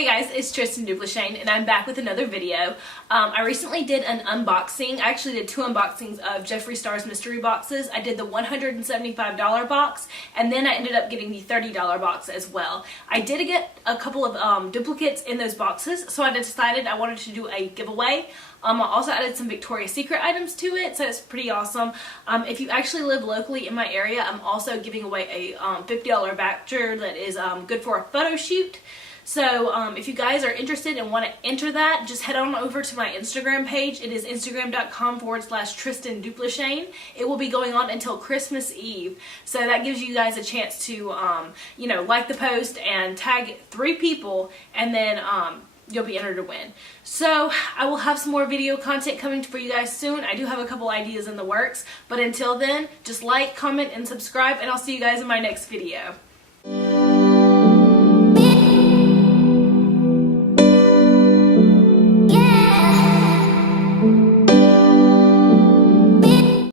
Hey guys, it's Tristan Duplichain and I'm back with another video. I recently did an unboxing. I actually did two unboxings of Jeffree Star's mystery boxes. I did the $175 box and then I ended up getting the $30 box as well. I did get a couple of duplicates in those boxes, so I decided I wanted to do a giveaway. I also added some Victoria's Secret items to it, so it's pretty awesome. If you actually live locally in my area, I'm also giving away a $50 voucher that is good for a photo shoot. So if you guys are interested and want to enter that, just head on over to my Instagram page. It is instagram.com/tristanduplichain. It will be going on until Christmas Eve. So that gives you guys a chance to, like the post and tag 3 people, and then you'll be entered to win. So I will have some more video content coming for you guys soon. I do have a couple ideas in the works, but until then, just like, comment, and subscribe, and I'll see you guys in my next video.